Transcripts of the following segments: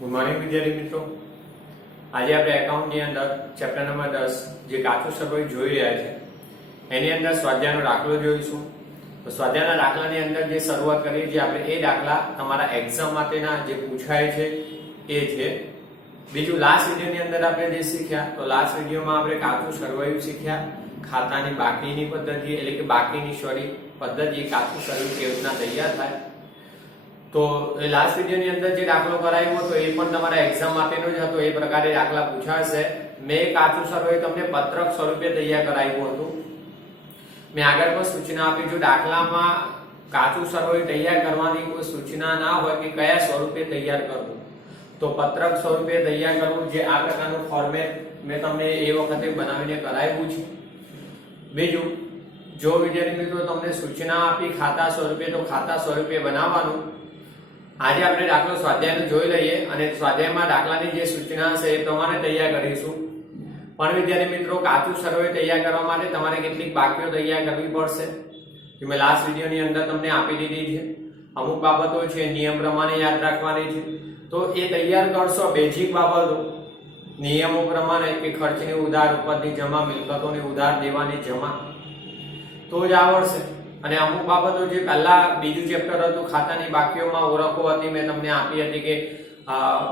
Good morning વિદ્યાર્થી મિત્રો, આજે આપણે એકાઉન્ટની અંદર ચેપ્ટર નંબર 10 જે કાચું સરવાળો જોઈ રહ્યા છે એની અંદર સ્વાધ્યાયનો દાખલો જોઈશું। તો સ્વાધ્યાયના દાખલાની અંદર જે શરૂઆત કરી છે આપણે એ દાખલા તમારા એક્ઝામ માટેના જે પૂછાય છે એ છે। બીજું લાસ્ટ વિડિયોની અંદર આપણે જે શીખ્યા તો લાસ્ટ વિડિયોમાં આપણે કાચું સરવાળો શીખ્યા, ખાતાની બાકીની પદ્ધતિ એટલે કે બાકીની પદ્ધતિ કાચું સરવાળો કેવી રીતના તૈયાર થાય। તો લાસ્ટ વિડિયોની અંદર જે દાખલો કરાયો હતો એ પણ તમારા એક્ઝામ માટેનો જ હતો, એ પ્રકારે દાખલા પૂછાશે। મેં કાચું સરવાળો તમને પત્રક સ્વરૂપે તૈયાર કરાવ્યું હતું। મેં આગળ પણ સૂચના આપી, જો દાખલામાં કાચું સરવાળો તૈયાર કરવાની કોઈ સૂચના ના હોય કે કયા સ્વરૂપે તૈયાર કરવું તો પત્રક સ્વરૂપે તૈયાર કરવું, જે આ પ્રકારનું ફોર્મેટ મેં તમને એ વખતે બનાવીને કરાવ્યું છે। બીજું, જો વિદ્યાર્થી મિત્રો તમને સૂચના આપી ખાતા સ્વરૂપે તો ખાતા સ્વરૂપે બનાવવાનું। આજે આપણે દાખલો સ્વાધ્યાયનો જોઈ લઈએ અને સ્વાધ્યાયમાં દાખલાની જે સૂચના છે એ પ્રમાણે તૈયાર કરીશું। પણ વિદ્યાર્થી મિત્રો, કાચું સરવાળો તૈયાર કરવા માટે તમારે કેટલીક બાકીઓ તૈયાર કરવી પડશે, જે મેં લાસ્ટ વિડિયોની અંદર તમને આપી દીધી છે। અમુક બાબતો છે નિયમ પ્રમાણે યાદ રાખવાની છે, તો એ તૈયાર કરશો બેઝિક બાબતો નિયમો પ્રમાણે કે ખર્ચની ઉધાર ઉપરની જમા, મિલકતોની ઉધાર દેવાની જમા, તો જ આવડશે। અને અમુક બાબતો જે પહેલા બીજું ચેપ્ટર હતું ખાતાની બાકીઓમાં ઓળખો હતી, મેં તમને આપી હતી કે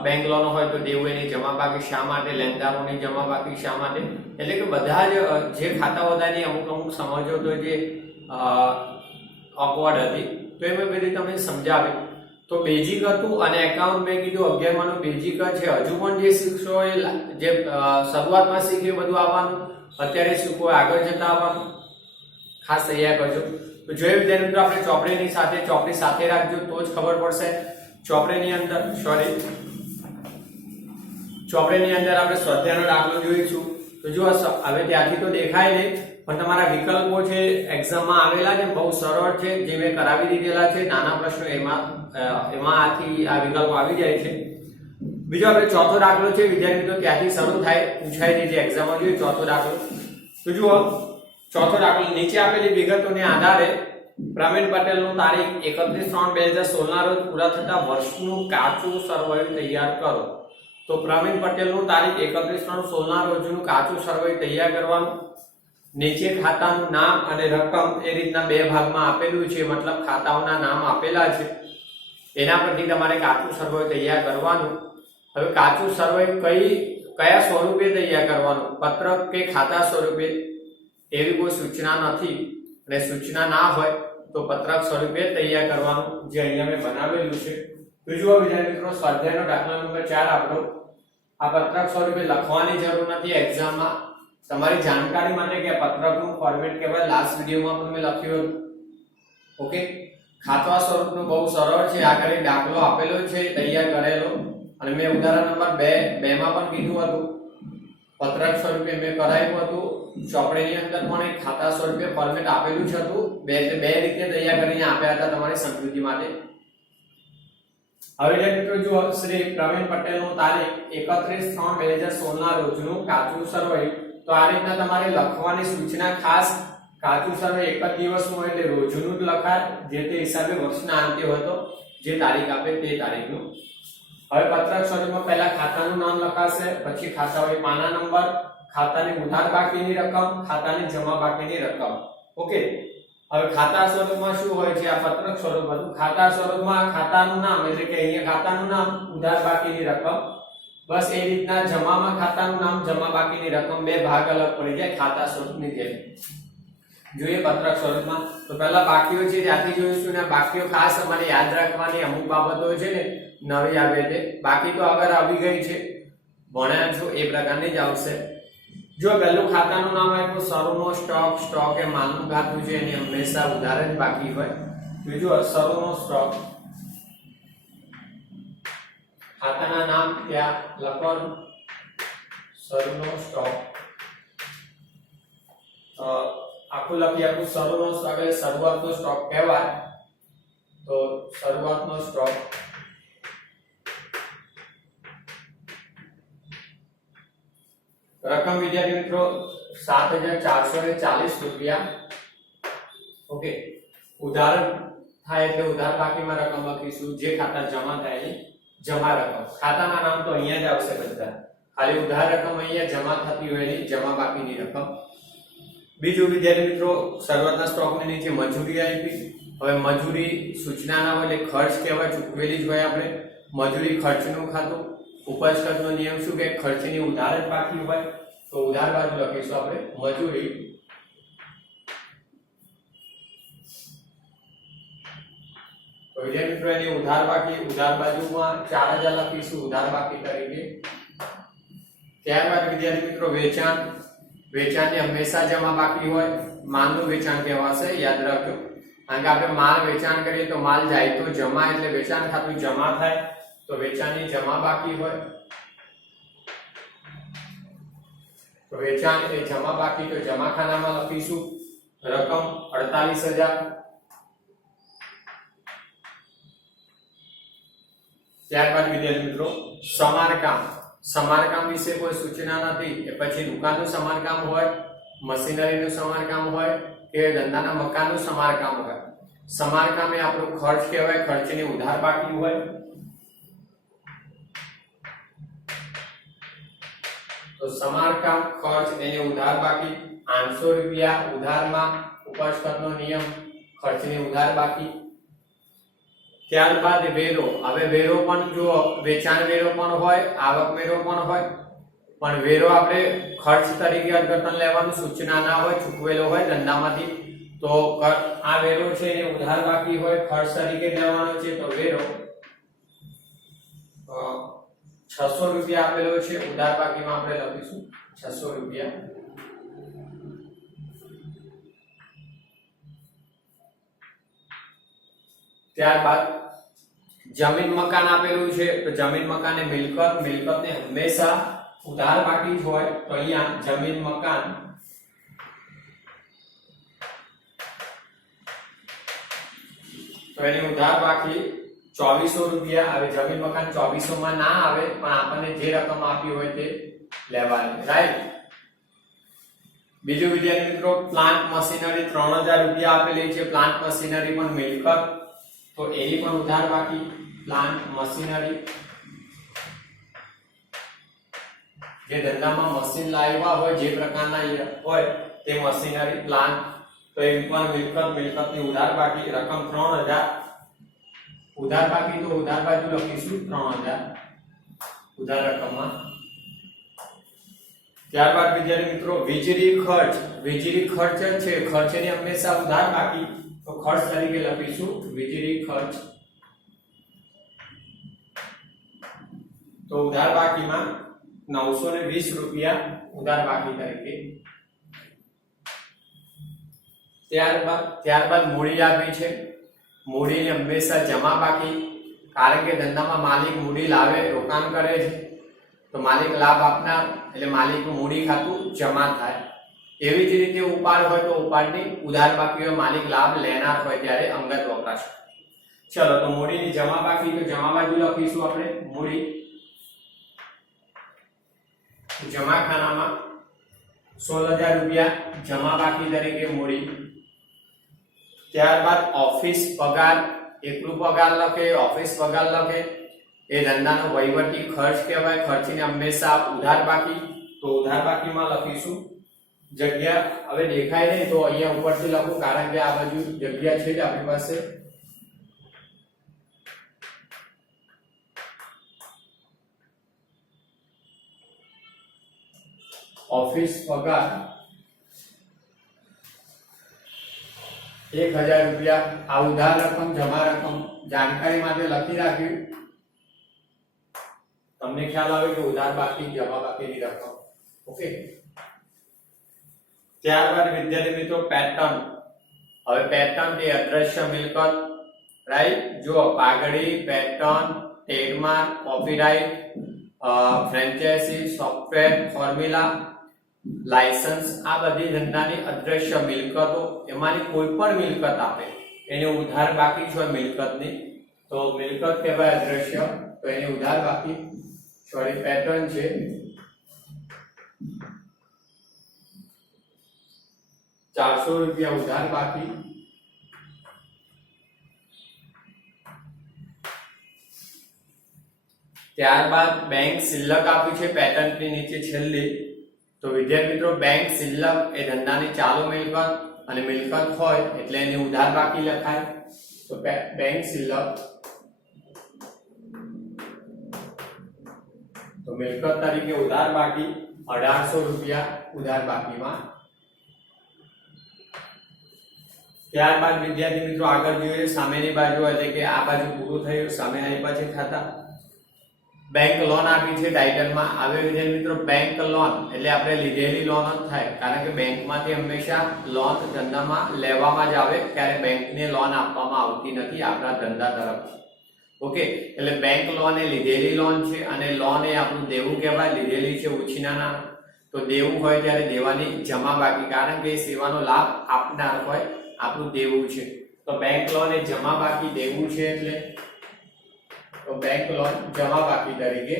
બેંક લોન હોય તો દેવું એની જમા બાકી શા માટે, લેણદારોની જમા બાકી શા માટે, એટલે કે બધા જ જે ખાતા બધાની અમુક સમજો તો જે ઓકવર્ડ હતી તો એ મેં બધી તમને સમજાવી। તો બેઝિક હતું અને એકાઉન્ટ મેં કીધું 11 માનું બેઝિક છે। હજુ પણ જે શીખશો એ જે શરૂઆતમાં શીખ્યું બધું આવવાનું, અત્યારે શીખવો આગળ જતા આવવાનું, ખાસ તૈયાર કરજો। તો જોઈએ વિદ્યાર્થી મિત્રો, આપણે ચોપડી સાથે રાખજો તો જ ખબર પડશે। ચોપડીની અંદર આપણે સ્વાધ્યાયનો દાખલો જોઈશું। તો જો હવે ત્યાંથી તો દેખાય નહીં, પણ તમારા વિકલ્પો છે એક્ઝામમાં આવેલા છે, બહુ સરળ છે, જે મેં કરાવી દીધેલા છે, નાના પ્રશ્નો એમાં આથી આ વિકલ્પો આવી જાય છે। બીજો આપણે ચોથો દાખલો છે વિદ્યાર્થી મિત્રો, ત્યાંથી શરૂ થાય, પૂછાય છે, જે એક્ઝામમાં જોઈએ ચોથો દાખલો। તો જુઓ, ચોથો દાખલો, નીચે આપેલી વિગતોને આધારે પ્રવીણ પટેલનું તારીખ 31/3/2016 ના રોજ પૂરા થતા વર્ષનું કાચું સરવાળો તૈયાર કરો। તો પ્રવીણ પટેલનું તારીખ 31/3/16 ના રોજનું કાચું સરવાળો તૈયાર કરવાનું। નીચે ખાતાનું નામ અને રકમ એ રીતના બે ભાગમાં આપેલું છે, મતલબ ખાતાઓના નામ આપેલા છે, એના પરથી તમારે કાચું સરવાળો તૈયાર કરવાનું। હવે કાચું સરવાળો કયા સ્વરૂપે તૈયાર કરવાનું, પત્રક કે ખાતા સ્વરૂપે, એવી કોઈ સૂચના નથી, અને સૂચના ના હોય તો પત્રક સ્વરૂપે તૈયાર કરવાનું, જે અહીંયા મેં બનાવેલું છે। બીજું વિદ્યાર્થી મિત્રો, સ્વાધ્યાયનો દાખલા નંબર 4 આપણો આ પત્રક સ્વરૂપે લખવાની જરૂર નથી એક્ઝામમાં, તમારી જાણકારી માટે કે પત્રકનું ફોર્મેટ કહેવાય, લાસ્ટ વિડિયોમાં પણ મેં લખ્યું હતું। ઓકે, ખાતા સ્વરૂપનું બહુ સરળ છે, આગળ એક દાખલો આપેલો છે તૈયાર કરેલો, અને મેં ઉદાહરણ નંબર 2 માં પણ કીધું હતું, પત્રક સ્વરૂપે મેં કરાવ્યું હતું। ચોપડીની અંદર પણ એક ખાતા સ્વરૂપે ફોર્મેટ આપેલું છે હતું, બે રીતે તૈયાર કરીને આપ્યા હતા તમારી સમજૂતી માટે। હવે મિત્રો જુઓ, શ્રી પ્રવીણ પટેલનું તારીખ 31/3/2016 ના રોજનું કાચું સરવાળો, તો આ રીતના તમારે લખવાની સૂચના, ખાસ કાચું સરવાળો એક જ દિવસનું એટલે રોજનું જ લખાય, જે તે હિસાબે વર્ષના અંતે હોય તો જે તારીખ આપે તે તારીખનું। હવે પત્રક સ્વરૂપમાં પહેલા ખાતાનું નામ લખાશે, પછી ખાતા હોય પાના નંબર, ખાતાની ઉધાર બાકીની રકમ, ખાતાની જમા બાકીની રકમ। ઓકે, હવે ખાતા સ્વરૂપમાં શું હોય છે, આ પત્રક સ્વરૂપમાં ખાતા સ્વરૂપમાં ખાતાનું નામ એટલે કે અહીંયા ખાતાનું નામ, ઉધાર બાકીની રકમ, બસ એ રીતના જમામાં ખાતાનું નામ, જમા બાકીની રકમ, બે ભાગ અલગ પડી જાય ખાતા સ્વરૂપની જેમ। જોઈએ પત્રક સ્વરૂપમાં તો પહેલા બાકીઓ છે ત્યાંથી જોઈશું, ને બાકીઓ ખાસ તમારે યાદ રાખવાની અમુક બાબતો છે ને નવી આવે છે, બાકી તો આગળ આવી ગઈ છે, ભણ્યા છો એ પ્રકારની જ આવશે। જો પહેલું ખાતાનું નામ આપ્યું શરૂનો સ્ટોક એ માલનું ખાતું છે, એની હંમેશા ઉધાર જ બાકી હોય। બીજું શરૂનો સ્ટોક, ખાતાના નામ ત્યાં લખવાનું શરૂનો સ્ટોક, આખું લખી આપું, શરૂનો સ્ટોક એટલે શરૂઆતનો સ્ટોક કહેવાય, તો શરૂઆતનો સ્ટોક। રકમ વિદ્યાર્થી મિત્રો 7,440 રૂપિયા। ઓકે, ઉધાર થાય એટલે ઉધાર બાકીમાં રકમ લખીશું, જે ખાતા જમા થાય જમા રકમ, ખાતાના નામ તો અહીંયા જ આવશે બધા, ખાલી ઉધાર રકમ અહીંયા જમા થતી હોય એની જમા બાકીની રકમ. બીજું વિદ્યાર્થી મિત્રો, શરૂઆતના સ્ટોકની નીચે મજૂરી આપી. હવે મજૂરી સૂચનાના હોય એટલે ખર્ચ કહેવાય, ચૂકવેલી જ હોય આપણે. મજૂરી ખર્ચનું ખાતું. ઉપજ ખર્ચનો નિયમ શું કે ખર્ચની ઉધાર જ બાકી હોય, તો ઉધાર બાજુ લખીશું આપણે મજૂરી. તો વિદ્યાર્થી મિત્રો એની ઉધાર બાકી, ઉધાર બાજુમાં 4000 લખીશું ઉધાર બાકી તરીકે. ત્યારબાદ વિદ્યાર્થી મિત્રો વેચાણ. વેચાણની હંમેશા જમા બાકી હોય, માલનું વેચાણ કહેવાશે, યાદ રાખજો. કારણ કે આપણે માલ વેચાણ કરીએ તો માલ જાય તો જમા, એટલે વેચાણ ખાતું જમા થાય, તો વેચાણની જમા બાકી હોય. તો વેચાણ એ જમા બાકી, તો જમા ખાનામાં લખીશું રકમ 48000. ત્યારબાદ વિદ્યાર્થી મિત્રો સમારકામ. સમારકામ વિશે કોઈ સૂચના નથી, કે પછી દુકાનનું સમારકામ હોય, મશીનરીનું સમારકામ હોય કે ધંધાના મકાનનું સમારકામ હોય. સમારકામ એ આપણો ખર્ચ કહેવાય, ખર્ચની ઉધાર બાકી હોય. તો સમારકામ ખર્ચ એની ઉધાર બાકી, 800 રૂપિયા ઉધારમાં, ઉપજ ખર્ચનો નિયમ, ખર્ચની ઉધાર બાકી. ત્યારબાદ વેરો. હવે વેરો પણ જો વેચાણ વેરો પણ હોય, આવક વેરો પણ હોય, પણ વેરો આપણે ખર્ચ તરીકે અર્થઘટન લેવાનું સૂચના ના હોય, ચૂકવેલો હોય ધંધામાંથી, તો આ વેરો છે એને ઉધાર બાકી હોય, ખર્ચ તરીકે લેવાનો છે, તો વેરો 600 રૂપિયા આપેલો છે, ઉધાર બાકીમાં આપણે લખીશું 600 રૂપિયા. ત્યારબાદ જમીન મકાન આપેલું છે, તો જમીન મકાન એ મિલકત, મિલકતને હંમેશા ઉધાર બાકી જ હોય, તો અહીંયા જમીન મકાન તો એની ઉધાર બાકી 2400 રૂપિયા. હવે જમીન મકાન 2400 માં ના આવે, પણ આપણને જે રકમ આપી હોય તે લેવાની, રાઈટ. બીજું વિદ્યાર્થી મિત્રો પ્લાન્ટ મશીનરી 3000 રૂપિયા આપેલી છે, પ્લાન્ટ મશીનરી પણ મિલકત, તો એની પણ ઉધાર બાકી. પ્લાન્ટ મશીનરી જે ધંધામાં મશીન લાવ્યા હોય, જે પ્રકારના હોય તે મશીનરી પ્લાન્ટ, તો એ પણ મિલકત, મિલકતની ઉધાર બાકી, રકમ 3000 ઉધાર બાકી, તો ઉધાર બાજુ લખીશું 3000 ઉધાર રકમમાં. ત્યારબાદ વિદ્યાર્થી મિત્રો વીજળી ખર્ચ. વીજળી ખર્ચ છે, ખર્ચની હંમેશા ઉધાર બાકી, તો ખર્ચ તરીકે લખીશું વીજળી ખર્ચ. તો ઉધાર બાકીમાં 920 રૂપિયા ઉધાર બાકી તરીકે. ત્યારબાદ મૂડી આપી છે. મૂડીની હંમેશા જમા બાકી, કારણ કે ધંધામાં માલિક મૂડી લાવે, રોકાણ કરે છે, તો માલિક લાભ આપનાર, એટલે માલિકનું મૂડી ખાતું જમા થાય. એવી જ રીતે ઉપાડ હોય તો ઉપાડની ઉધાર બાકી હોય, માલિક લાભ લેનાર હોય ત્યારે અંગત વપરાશ. ચલો, તો મૂડીની જમા બાકી, તો જમા બાજુ લખીશું આપણે મૂડી. જમા ખાનામાં 16000 રૂપિયા જમા બાકી તરીકે મૂડી. ત્યારબાદ ઓફિસ પગાર. એકલું પગાર લખે, ઓફિસ પગાર લખે, એ ધંધાનો વહીવટી ખર્ચ કહેવાય, ખર્ચની હંમેશા ઉધાર બાકી, તો ઉધાર બાકીમાં લખીશું જગ્યા. હવે દેખાય નહીં તો અહીંયા ઉપરથી લખું, કારણ કે આ બાજુ જગ્યા છે જ આપણી પાસે. ઓફિસ પગાર 1000 રૂપિયા. આ ઉધાર રકમ, જમા રકમ જાણકારી માટે લખી રાખ્યું, તમને ખ્યાલ આવે કે ઉધાર બાકી, જમા બાકીની રકમ. ઓકે. ત્યારબાદ વિદ્યાર્થી મિત્રો પેટર્ન. હવે પેટર્ન એ અદ્રશ્ય મિલકત, રાઈટ. જો પાઘડી, pattern, trademark, copyright, franchise, software, formula, licence, આ બધી ધંધાની અદ્રશ્ય મિલકતો. એમાંની કોઈ પણ મિલકત આપે એની ઉધાર બાકી છે મિલકતની, તો મિલકત કહેવાય અદ્રશ્ય, તો એની ઉધાર બાકી. સોરી, પેટર્ન છે. ₹400 ઉધાર બાકી. ત્યારબાદ બેંક શિલ્લક આપ્યું છે પેટર્નની નીચે છેલ્લી. તો વિદ્યાર્થી મિત્રો બેંક શિલ્લક એ ધંધાની ચાલુ મિલકત અને મિલકત હોય એટલે એની ઉધાર બાકી લખાય. તો બેંક શિલ્લક તો મિલકત તરીકે ઉધાર બાકી 1800 રૂપિયા ઉધાર બાકીમાં. ત્યારબાદ વિદ્યાર્થી મિત્રો આગળ જોઈએ સામેની બાજુ એટલે કે આ બાજુ પૂરું થયું, સામે આવી પાછી ખાતા. બેંક લોન આપી છે ટાઇટલમાં. હવે વિદ્યાર્થી મિત્રો બેંક લોન એટલે આપણે લીધેલી લોન જ થાય, કારણ કે બેંકમાંથી હંમેશા લોન ધંધામાં લેવામાં જ આવે, ત્યારે બેંકને લોન આપવામાં આવતી નથી આપણા ધંધા તરફથી. ઓકે, એટલે બેંક લોન એ લીધેલી લોન છે અને લોન એ આપણું દેવું કહેવાય. લીધેલી છે ઉછીના, તો દેવું હોય ત્યારે દેવાની જમા બાકી, કારણ કે એ સેવાનો લાભ આપનાર હોય, આપણું દેવું છે. તો બેંક લોન એ જમા બાકી દેવું છે, એટલે તો બેંક લોન જમા બાકી તરીકે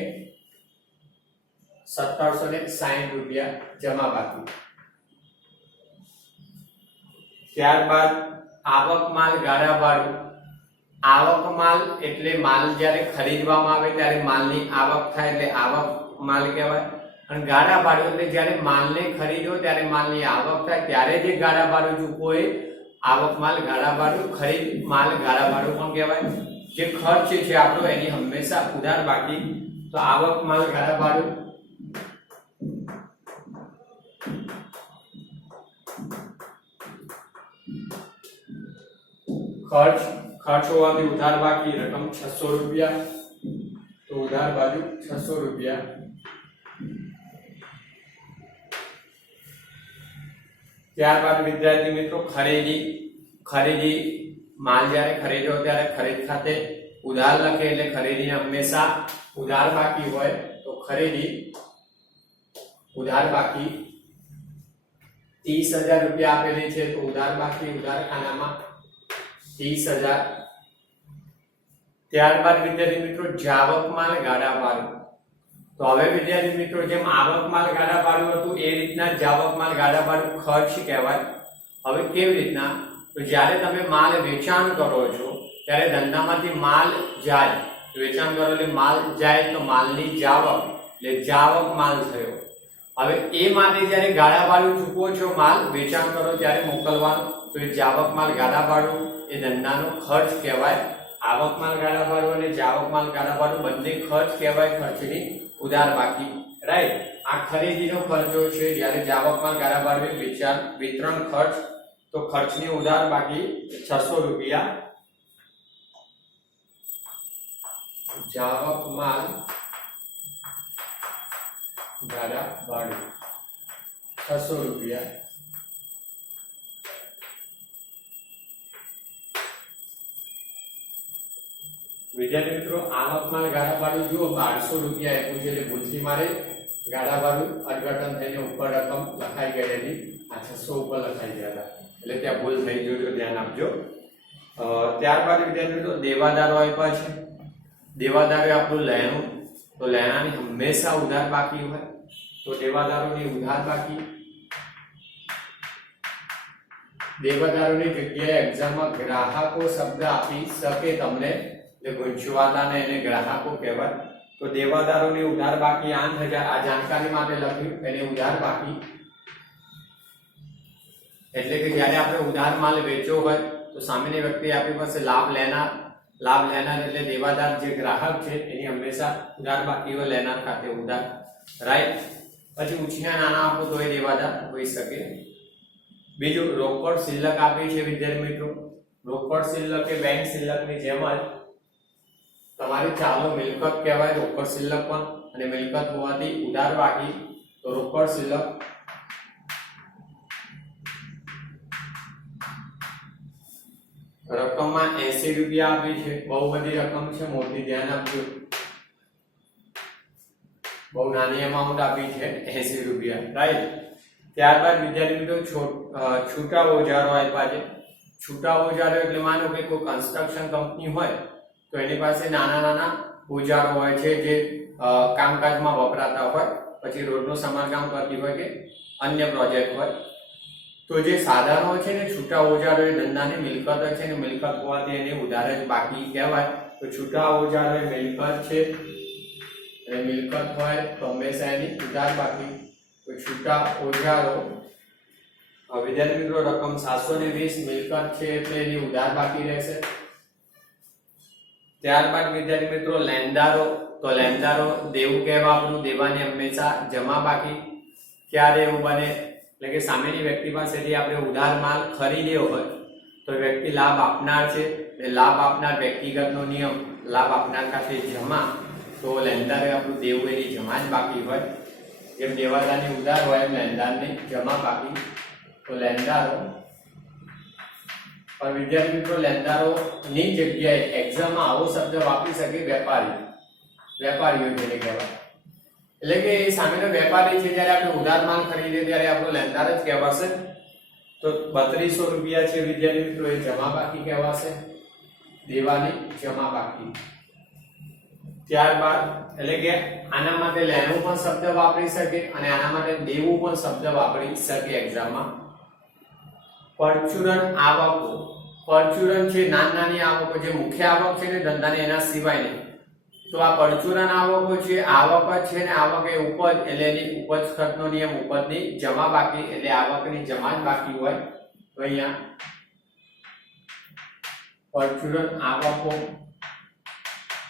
1760 રૂપિયા જમા બાકી. ત્યારબાદ આવક માલ ગાળા ભાડું. આવક માલ એટલે માલ જ્યારે ખરીદવામાં આવે ત્યારે માલની આવક થાય એટલે આવક માલ કહેવાય. અને ગાળા ભાડું એટલે જ્યારે માલને ખરીદો ત્યારે માલની આવક થાય ત્યારે જે ગાળા ભાડું ચૂકવો એ આવક માલ ગાળા ભાડું, ખરીદ માલ ગાળા ભાડું પણ કહેવાય. જે ખર્ચ છે આપણો એની હંમેશા ઉધાર બાકી. તો આવક માલ ગાળા ભાડું ખર્ચ હોવાથી ઉધાર બાકી રકમ 600 રૂપિયા. તો ઉધાર બાજુ 600 રૂપિયા. ત્યારબાદ વિદ્યાર્થી મિત્રો ખરીદી માલ જ્યારે ખરીદ્યો ત્યારે ખરીદ ખાતે ઉધાર લખે એટલે ખરીદીને હંમેશા ઉધાર બાકી હોય. તો ખરીદી ઉધાર બાકી 30,000 રૂપિયા આપેલી છે, તો ઉધાર બાકી ઉધાર ખાનામાં 30,000. ત્યારબાદ વિદ્યાર્થી મિત્રો જાવક માલ ગાળા ભાડું. તો હવે વિદ્યાર્થી મિત્રો જેમ આવક માલ ગાળા ભાડું હતું એ રીતના જાવક માલ ગાળા ભાડું ખર્ચ કહેવાય. હવે કેવી રીતના? તો જ્યારે તમે માલ વેચાણ કરો છો ત્યારે ધંધામાંથી માલ જાય, વેચાણ કરો એટલે માલ જાય તો માલની જાવક એટલે જાવક માલ થયો. હવે એ માટે જ્યારે ગાળા ભાડું ચૂકવો છો, માલ વેચાણ કરો ત્યારે મોકલવાનું, તો એ જાવક માલ ગાળા ભાડું એ ધંધાનો ખર્ચ કહેવાય. આવક માલ ગાળા ભાડું અને જાવક માલ ગાળા ભાડું બંને ખર્ચ કહેવાય, ખર્ચની ઉધાર બાકી. રાઈટ, આ ખરીદીનો ખર્ચો છે, જ્યારે જાવક માલ ગાળા ભાડું વિતરણ ખર્ચ, તો ખર્ચની ઉધાર બાકી 600 રૂપિયા. જાવક માલ ગાળા ભાડું 600 રૂપિયા. વિદ્યાર્થી મિત્રો આવક માલ ગાળા ભાડું જુઓ 1200 રૂપિયા આપ્યું છે, એટલે ભૂલથી મારે ગાળા ભાડું અર્થઘટન થઈને ઉપર રકમ લખાઈ ગયેલી, આ 600 ઉપર લખાઈ ગયા હતા, એટલે ત્યાં ભૂલ થઈ ગયું, તો ધ્યાન આપજો. ત્યારબાદ વિદ્યાર્થી મિત્રો દેવાદારો આપ્યા છે. દેવાદારો આપણું લેણું, તો લેણાની હંમેશા ઉધાર બાકી હોય, તો દેવાદારોની ઉધાર બાકી. દેવાદારોની જગ્યાએ એક્ઝામમાં ગ્રાહકો શબ્દ આપી શકે તમને, એટલે ગુંચવાતાને એને ગ્રાહકો કહેવાય. તો દેવાદારોની ઉધાર બાકી 8000, આ જાણકારી માટે લખ્યું, એને ઉધાર બાકી. એટલે કે જ્યારે આપણે ઉધાર માલ વેચ્યો હોય તો સામેની વ્યક્તિ આપણી પાસે લાભ લેનાર એટલે દેવાદાર જે ગ્રાહક છે એની હંમેશા ઉધાર બાકી હોય, લેનાર ખાતે ઉધાર. રાઈટ, પછી ઉછીના નાના આપો તો એ દેવાદાર હોઈ શકે. બીજું રોકડ શિલ્લક આપી છે વિદ્યાર્થી મિત્રો. રોકડ શિલ્લક એ બેંક શિલ્લકની જેમ જ તમારી ચાલુ મિલકત કહેવાય, રોકડ શિલ્લક પણ, અને મિલકત હોવાથી ઉધાર બાકી. તો રોકડ શિલ્લક રકમમાં 80 રૂપિયા આપી છે. બહુ બધી રકમ છે, મોટી, ધ્યાન આપજો. બહુ નાની અમાઉન્ટ આપી છે 80 રૂપિયા. રાઈટ, ત્યારબાદ વિદ્યાર્થી મિત્રો છૂટા ઓજારો આપ્યા છે. છૂટા ઓજારો એટલે માનો કે કોઈ કન્સ્ટ્રક્શન કંપની હોય તો એની પાસે નાના નાના ઓજારો હોય છે જે કામકાજમાં વપરાતા હોય, પછી રોડનું સમારકામ કરતી હોય કે અન્ય પ્રોજેક્ટ હોય. તો જે સાધનો છે ને છૂટા ઓજારો એ ધંધાની મિલકત છે ને મિલકત હોવાથી એને ઉધાર જ બાકી કહેવાય. તો છૂટા ઓજારો એ મિલકત છે અને મિલકત હોય તો હંમેશા એની ઉધાર બાકી. તો છૂટા ઓજારો, વિદ્યાર્થી મિત્રો રકમ 720 મિલકત છે એટલે એની ઉધાર બાકી રહેશે. ત્યારબાદ વિદ્યાર્થી મિત્રો લેણદારો, તો લેણદારો દેવું કહેવા આપણું, દેવાની હંમેશા જમા બાકી. ક્યારે એવું બને, એટલે કે સામેની વ્યક્તિ પાસેથી આપણે ઉધાર માલ ખરીદ્યો હોય તો વ્યક્તિ લાભ આપનાર છે, એ લાભ આપનાર વ્યક્તિગતનો નિયમ, લાભ આપનાર પાસે જમા, તો લેણદારે આપણું દેવું એની જમા જ બાકી હોય. જેમ દેવાદારની ઉધાર હોય એમ લેણદારની જમા બાકી. તો લેણદારો, પણ વિદ્યાર્થી મિત્રો લેણદારોની જગ્યાએ એક્ઝામમાં આવો શબ્દ વાપરી શકે વેપારી, વેપારીઓ જેને કહેવાય. એટલે કે એ સામેનો વેપારી છે, જ્યારે આપણે ઉધાર માલ ખરીદીએ ત્યારે આપણો લેણદાર જ કહેવાશે. તો 3200 રૂપિયા છે વિદ્યાર્થી મિત્રો, એ જમા બાકી કહેવાશે, દેવાની જમા બાકી. ત્યારબાદ એટલે કે આના માટે લેણું પણ શબ્દ વાપરી શકે અને આના માટે દેવું પણ શબ્દ વાપરી શકે એક્ઝામમાં. પરચુરણ આવકો, પરચુરણ છે નાની આવકો, જે મુખ્ય આવક છે ને ધંધાની એના સિવાયની. તો આ પરચુરણ આવકો છે, આવક છે ને આવક એ ઉપજ, એટલે એની ઉપજ ખર્ચનો નિયમ, ઉપજની જમા બાકી, એટલે આવકની જમા જ બાકી હોય. તો અહીંયા પરચુરણ આવકો,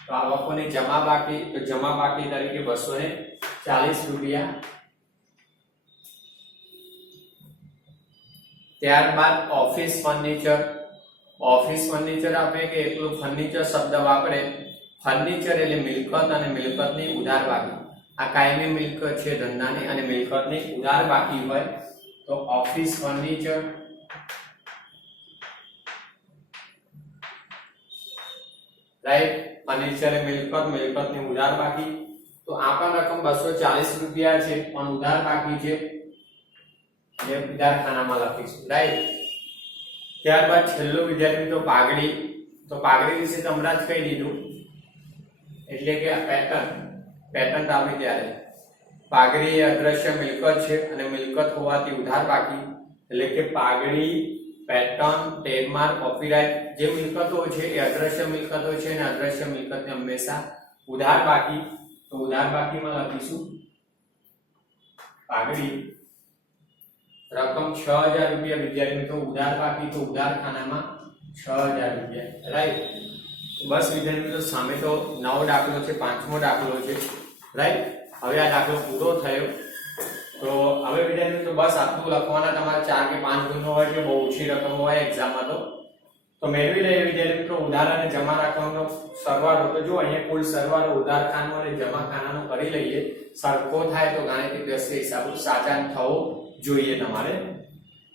તો આવકોની જમા બાકી, તો જમા બાકી તરીકે 240 રૂપિયા. ત્યારબાદ ઓફિસ ફર્નિચર, ઓફિસ ફર્નિચર આપણે કે એકલું ફર્નિચર શબ્દ વાપરે. ફર્નિચર એટલે મિલકત અને મિલકતની ઉધાર બાકી. આ કાયમી મિલકત છે ધંધાની અને મિલકતની ઉધાર બાકી હોય તો ઓફિસ ફર્નિચર. રાઈટ, ફર્નિચર એ મિલકત, મિલકતની ઉધાર બાકી. તો આ પણ રકમ 240 રૂપિયા છે પણ ઉધાર બાકી છે, જે ઉધાર ખાનામાં લખીશું. રાઈટ. ત્યારબાદ છેલ્લું વિદ્યાર્થી મિત્રો પાઘડી. તો પાઘડી વિશે તો હમણાં જ કહી દીધું, એટલે કે પેટર્ન, પેટર્ન આવે ત્યારે પાઘડી એ અદ્રશ્ય મિલકત છે અને મિલકત હોવાથી ઉધાર બાકી. એટલે કે પાઘડી, પેટર્ન, ટ્રેડમાર્ક, કોપીરાઇટ જે મિલકતો છે એ અદ્રશ્ય મિલકતો છે અને અદ્રશ્ય મિલકતને હંમેશા ઉધાર બાકી. તો ઉધાર બાકીમાં લખીશું પાઘડી, રકમ 6000 રૂપિયા વિદ્યાર્થી મિત્રો, ઉધાર બાકી, તો ઉધાર ખાનામાં 6000 રૂપિયા. રાઈટ. બસ વિદ્યાર્થી મિત્રો સામે તો નવો દાખલો છે, પાંચમો દાખલો છે. રાઈટ. હવે આ દાખલો પૂરો થયો. તો હવે વિદ્યાર્થી મિત્રો બસ આટલું લખવાના, તમારે 4 કે 5 ગુણનો હોય કે બહુ ઓછી રકમ હોય એક્ઝામમાં તો મેળવી લઈએ વિદ્યાર્થી મિત્રો. ઉધાર અને જમા રકમનો સરવાળો, તો જો અહીંયા કુલ સરવાળો ઉધાર ખાનો અને જમા ખાનાનો કરી લઈએ. સરખો થાય તો ગાણિતિક દ્રષ્ટિએ હિસાબ સાચા થવો જોઈએ તમારે.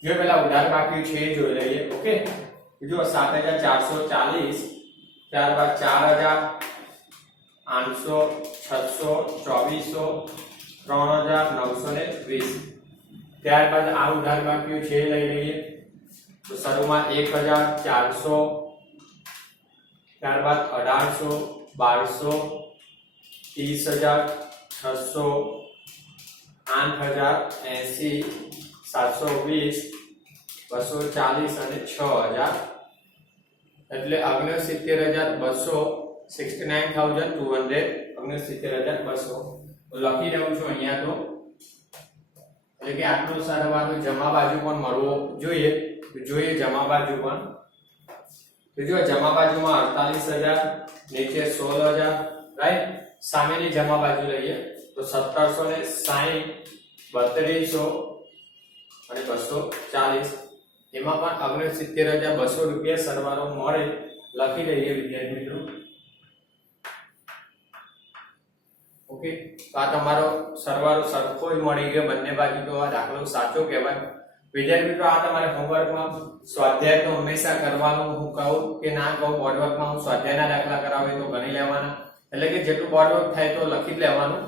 જો પેલા ઉધાર બાકી છે એ જોઈ લઈએ. ઓકે, જો 7440, ત્યારબાદ 4000, 800, 600, 2400, 3920. ત્યારબાદ આ ઉધાર બાકી છે લઈ લઈએ. તો શરૂમાં 1400, ત્યારબાદ 1800, 1200, 30000, 6000, 80, 720, 240 અને 6000, એટલે 69200, 69200, 69200 લખી દઉં છું અહીંયા. તો એટલે કે આટલો સરવાળો જમા બાજુ પણ મળવો જોઈએ. તો જોઈએ જમા બાજુ પણ. તો જો જમા બાજુમાં 48000, નીચે 16000. રાઈટ. સામેની જમા બાજુ લઈએ તો 1760, 3200 અને 240. એમાં પણ 69200 રૂપિયા સરવાળો મળે. લખી લઈએ વિદ્યાર્થી મિત્રો. ઓકે, તો આ તમારો સરવાળો સરખો જ મળી ગયો બંને બાજુ. તો આ દાખલો સાચો કહેવાય. વિદ્યાર્થી મિત્રો આ તમારે હોમવર્કમાં સ્વાધ્યાય તો હંમેશા કરવાનું હું કહું કે ના કહું. બોર્ડવર્કમાં હું સ્વાધ્યાયના દાખલા કરાવે તો ગણી લેવાના, એટલે કે જેટલું બોર્ડવર્ક થાય તો લખી જ લેવાનું.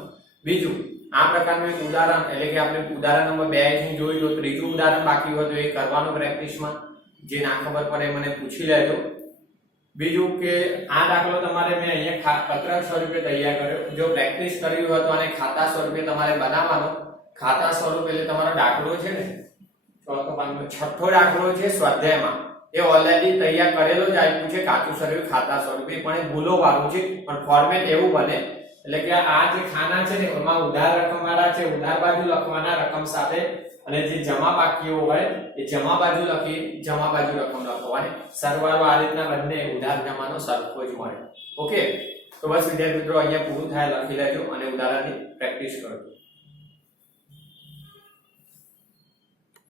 બીજું આ પ્રકારનું એક ઉદાહરણ, એટલે કે આપણે ઉદાહરણ નંબર 2 અહીં જોઈ લો. ત્રીજું ઉદાહરણ બાકી હોય તો એ કરવાનું પ્રેક્ટિસમાં. જે ના ખબર પડે મને પૂછી લેજો. બીજું કે આ દાખલો તમારે મેં અહીંયા પત્રક સ્વરૂપે તૈયાર કર્યો. જો પ્રેક્ટિસ કરવી હોય તો આને ખાતા સ્વરૂપે તમારે બનાવવાનો. ખાતા સ્વરૂપે એટલે તમારો દાખલો છે ને, છઠ્ઠો દાખલો છે સ્વાધ્યાયમાં, એ ઓલરેડી તૈયાર કરેલો જ આપ્યું છે કાચું સ્વરૂપે, ખાતા સ્વરૂપે, પણ એ ભૂલો વાળું છે. પણ ફોર્મેટ એવું બને, એટલે કે આ જે ખાના છે ને એમાં ઉધાર રકમ વાળા છે ઉધાર બાજુ લખવાના રકમ સાથે અને જે જમા બાકીઓ હોય એ જમા બાજુ લખી જમા બાજુ રકમ લખવાની સરવાળો આ રીતના બંને ઉધાર જમાનો સરખો જ મળે. ઓકે, તો બસ વિદ્યાર્થી મિત્રો અહીંયા પૂરું થાય લખી લેજો અને ઉદાહરણની પ્રેક્ટિસ કરો.